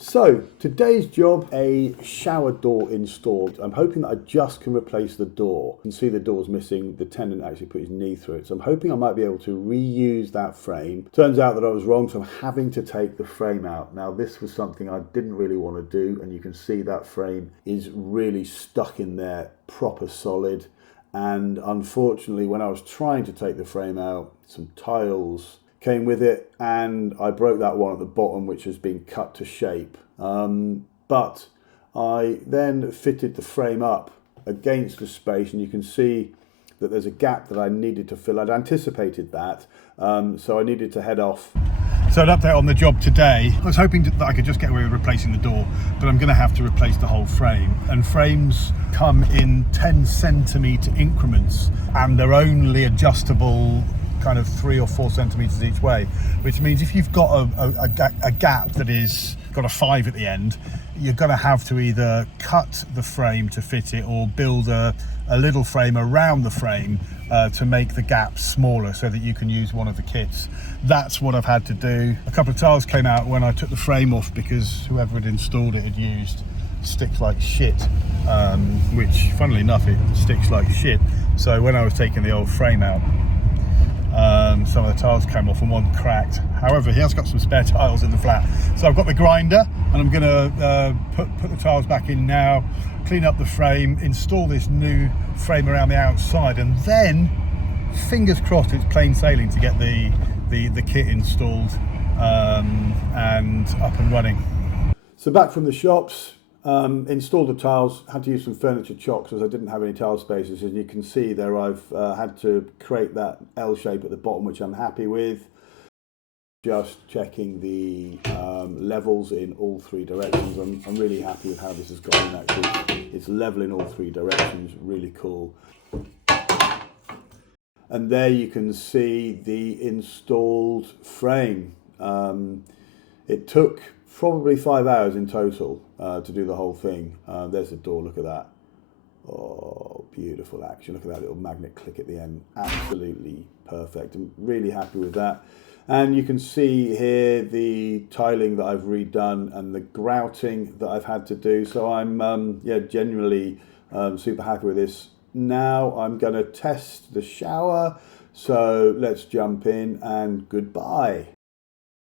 So today's job, a shower door installed. I'm hoping that I just can replace the door. You can see the door's missing. The tenant actually put his knee through it. So I'm hoping I might be able to reuse that frame. Turns out that I was wrong, so I'm having to take the frame out. Now this was something I didn't really want to do, and you can see that frame is really stuck in there, proper solid. And unfortunately, when I was trying to take the frame out, some tiles came with it, and I broke that one at the bottom, which has been cut to shape. But I then fitted the frame up against the space, and you can see that there's a gap that I needed to fill. I'd anticipated that, so I needed to head off. So an update on the job today. I was hoping that I could just get away with replacing the door, but I'm going to have to replace the whole frame. And frames come in 10 centimetre increments, and they're only adjustable kind of 3 or 4 centimeters each way, which means if you've got a gap that is got a 5 at the end, you're going to have to either cut the frame to fit it or build a little frame around the frame to make the gap smaller so that you can use one of the kits. That's what I've had to do. A couple of tiles came out when I took the frame off because whoever had installed it had used sticks like shit, which funnily enough it sticks like shit. So when I was taking the old frame out, some of the tiles came off and one cracked. However, he has got some spare tiles in the flat, so I've got the grinder and I'm going to put the tiles back in now, clean up the frame, install this new frame around the outside, and then fingers crossed it's plain sailing to get the kit installed and up and running. So back from the shops, installed the tiles, had to use some furniture chocks as I didn't have any tile spaces. As you can see there, I've had to create that L shape at the bottom, which I'm happy with. Just checking the levels in all 3 directions. I'm really happy with how this has gone. Actually, it's level in all 3 directions, really cool. And there you can see the installed frame. It took probably 5 hours in total to do the whole thing. There's the door, look at that. Oh, beautiful action. Look at that little magnet click at the end. Absolutely perfect. I'm really happy with that. And you can see here the tiling that I've redone and the grouting that I've had to do. So I'm genuinely super happy with this. Now I'm going to test the shower. So let's jump in and goodbye.